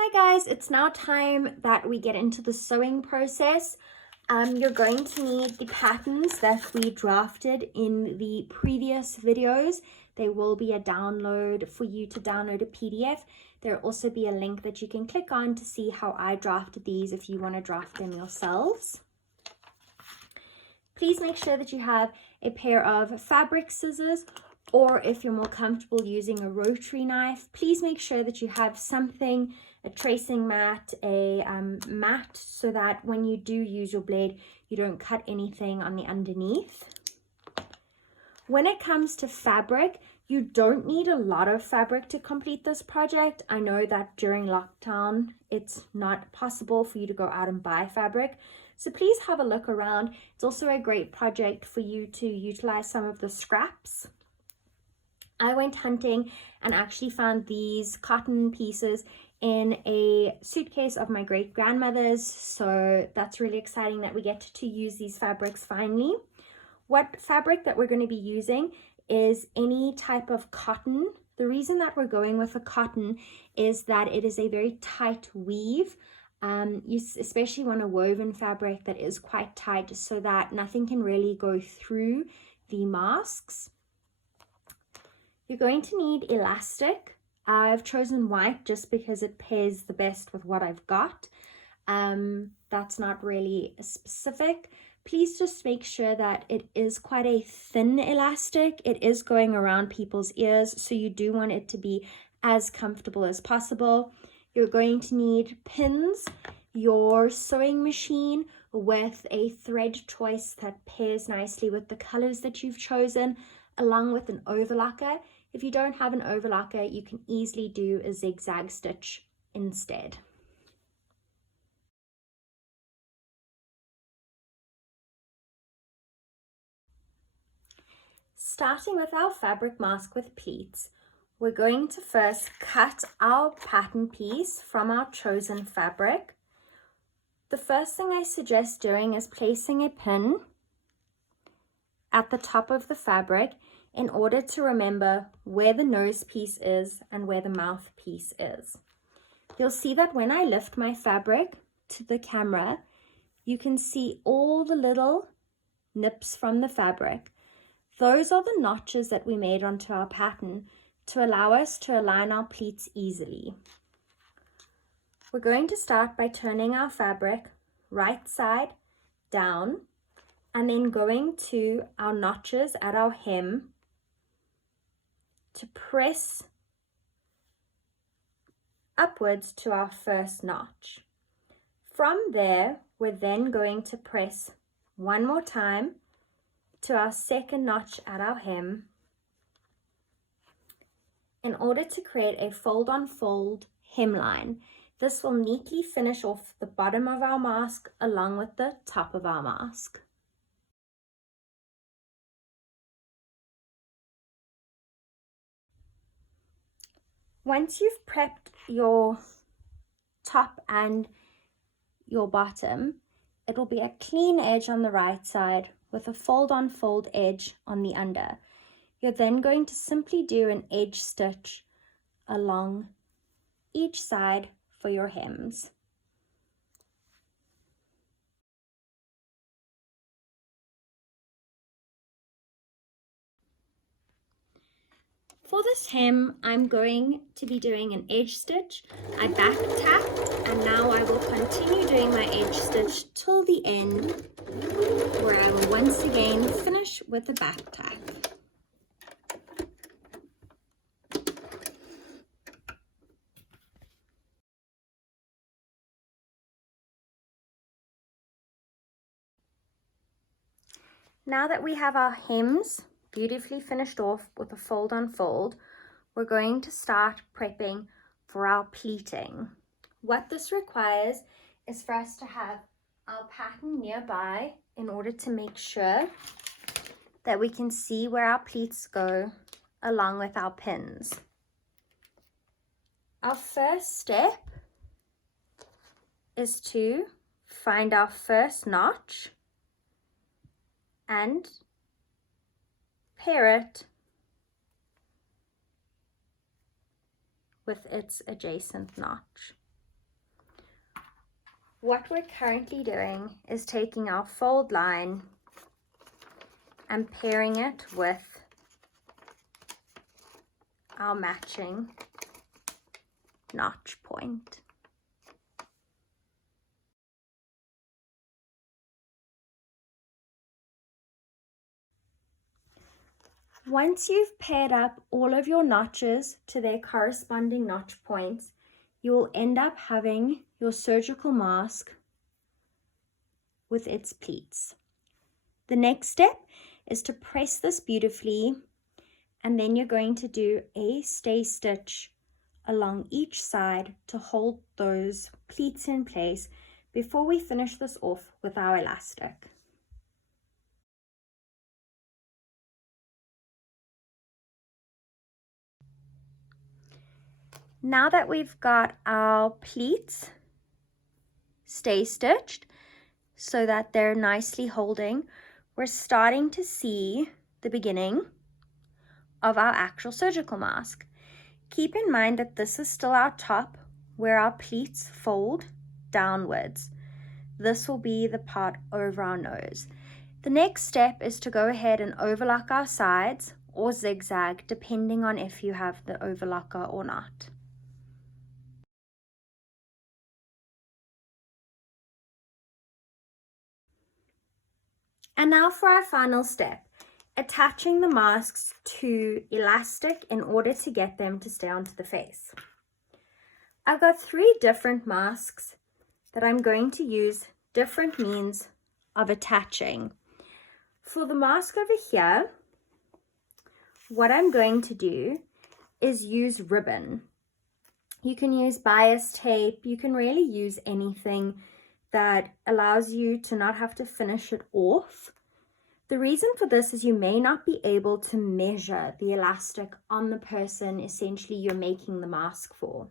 Hi guys, it's now time that we get into the sewing process. You're going to need the patterns that we drafted in the previous videos. There will be a download for you to download a PDF. There'll also be a link that you can click on to see how I drafted these if you want to draft them yourselves. Please make sure that you have a pair of fabric scissors, or if you're more comfortable using a rotary knife, please make sure that you have something, a tracing mat, a mat, so that when you do use your blade, you don't cut anything on the underneath. When it comes to fabric, you don't need a lot of fabric to complete this project. I know that during lockdown, it's not possible for you to go out and buy fabric. So please have a look around. It's also a great project for you to utilize some of the scraps. I went hunting and actually found these cotton pieces in a suitcase of my great-grandmother's. So that's really exciting that we get to use these fabrics finally. What fabric that we're going to be using is any type of cotton. The reason that we're going with a cotton is that it is a very tight weave. You especially want a woven fabric that is quite tight so that nothing can really go through the masks. You're going to need elastic. I've chosen white just because it pairs the best with what I've got. That's not really specific. Please just make sure that it is quite a thin elastic. It is going around people's ears, so you do want it to be as comfortable as possible. You're going to need pins, your sewing machine with a thread choice that pairs nicely with the colors that you've chosen, along with an overlocker. If you don't have an overlocker, you can easily do a zigzag stitch instead. Starting with our fabric mask with pleats, we're going to first cut our pattern piece from our chosen fabric. The first thing I suggest doing is placing a pin at the top of the fabric in order to remember where the nose piece is and where the mouth piece is. You'll see that when I lift my fabric to the camera, you can see all the little nips from the fabric. Those are the notches that we made onto our pattern to allow us to align our pleats easily. We're going to start by turning our fabric right side down and then going to our notches at our hem to press upwards to our first notch. From there, we're then going to press one more time to our second notch at our hem in order to create a fold-on-fold hemline. This will neatly finish off the bottom of our mask along with the top of our mask. Once you've prepped your top and your bottom, it will be a clean edge on the right side with a fold-on-fold edge on the under. You're then going to simply do an edge stitch along each side for your hems. For this hem, I'm going to be doing an edge stitch. I back tap, and now I will continue doing my edge stitch till the end, where I will once again finish with a back tap. Now that we have our hems beautifully finished off with a fold on fold, we're going to start prepping for our pleating. What this requires is for us to have our pattern nearby in order to make sure that we can see where our pleats go along with our pins. Our first step is to find our first notch and pair it with its adjacent notch. what we're currently doing is taking our fold line and pairing it with our matching notch point. Once you've paired up all of your notches to their corresponding notch points, you will end up having your surgical mask with its pleats. The next step is to press this beautifully, and then you're going to do a stay stitch along each side to hold those pleats in place before we finish this off with our elastic. Now that we've got our pleats stay stitched so that they're nicely holding, we're starting to see the beginning of our actual surgical mask. Keep in mind that this is still our top where our pleats fold downwards. This will be the part over our nose. The next step is to go ahead and overlock our sides or zigzag, depending on if you have the overlocker or not. And now for our final step, attaching the masks to elastic in order to get them to stay onto the face. I've got 3 different masks that I'm going to use different means of attaching. For the mask over here, what I'm going to do is use ribbon. You can use bias tape, you can really use anything that allows you to not have to finish it off. The reason for this is you may not be able to measure the elastic on the person essentially you're making the mask for.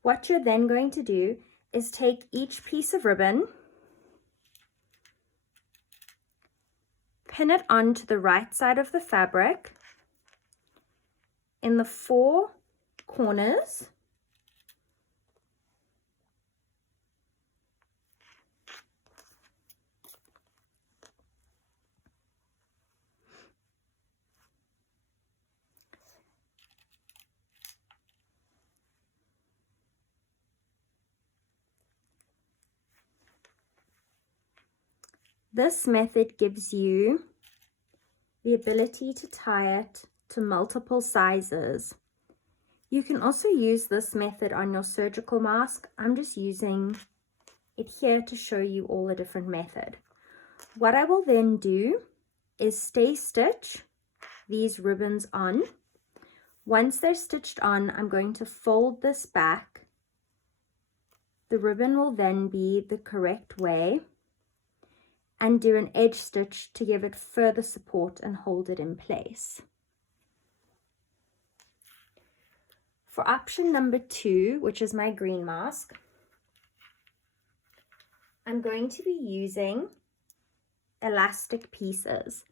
What you're then going to do is take each piece of ribbon, pin it onto the right side of the fabric in the 4 corners, This method gives you the ability to tie it to multiple sizes. You can also use this method on your surgical mask. I'm just using it here to show you all the different method. What I will then do is stay stitch these ribbons on. Once they're stitched on, I'm going to fold this back. The ribbon will then be the correct way, and do an edge stitch to give it further support and hold it in place. For option number 2, which is my green mask, I'm going to be using elastic pieces.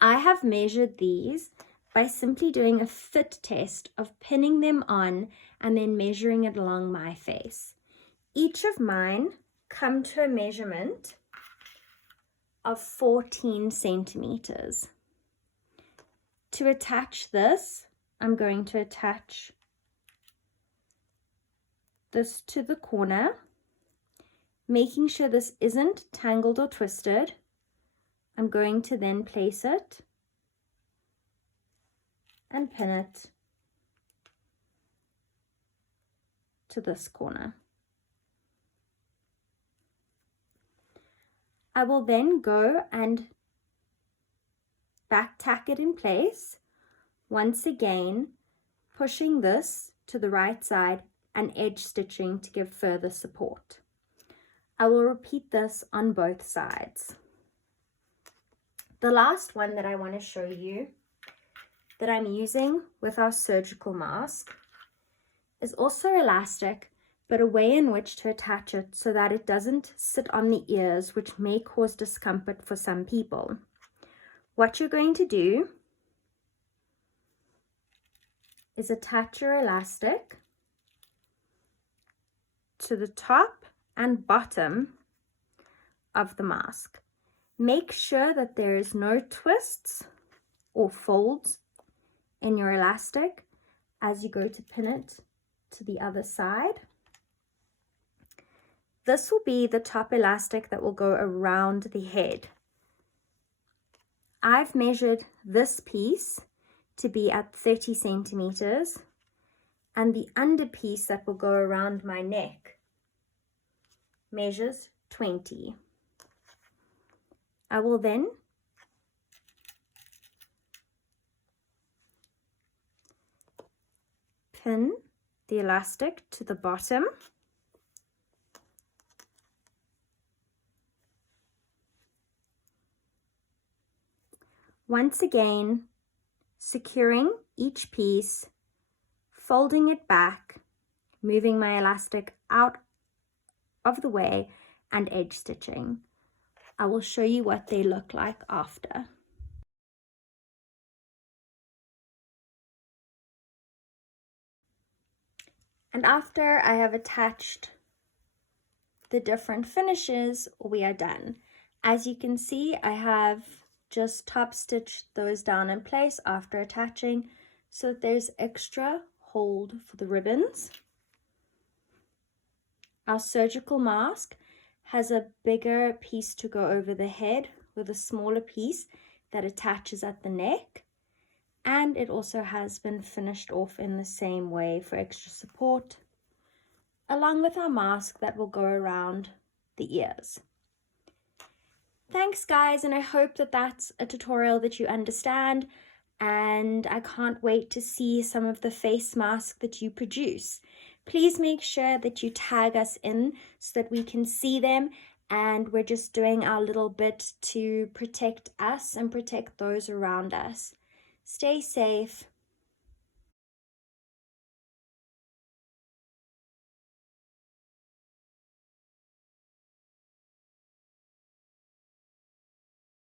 I have measured these by simply doing a fit test of pinning them on and then measuring it along my face. Each of mine come to a measurement of 14 centimeters. To attach this, I'm going to attach this to the corner, making sure this isn't tangled or twisted. I'm going to then place it and pin it to this corner. I will then go and back tack it in place, once again pushing this to the right side and edge stitching to give further support. I will repeat this on both sides. The last one that I want to show you that I'm using with our surgical mask is also elastic, but a way in which to attach it so that it doesn't sit on the ears, which may cause discomfort for some people. What you're going to do is attach your elastic to the top and bottom of the mask. Make sure that there is no twists or folds in your elastic as you go to pin it to the other side. This will be the top elastic that will go around the head. I've measured this piece to be at 30 centimeters, and the under piece that will go around my neck measures 20. I will then pin the elastic to the bottom. Once again, securing each piece, folding it back, moving my elastic out of the way, and edge stitching. I will show you what they look like after. And after I have attached the different finishes, we are done. As you can see, I have just top stitched those down in place after attaching so that there's extra hold for the ribbons. Our surgical mask has a bigger piece to go over the head with a smaller piece that attaches at the neck, and it also has been finished off in the same way for extra support, along with our mask that will go around the ears. Thanks guys, and I hope that that's a tutorial that you understand, and I can't wait to see some of the face masks that you produce. Please make sure that you tag us in so that we can see them, and we're just doing our little bit to protect us and protect those around us. Stay safe.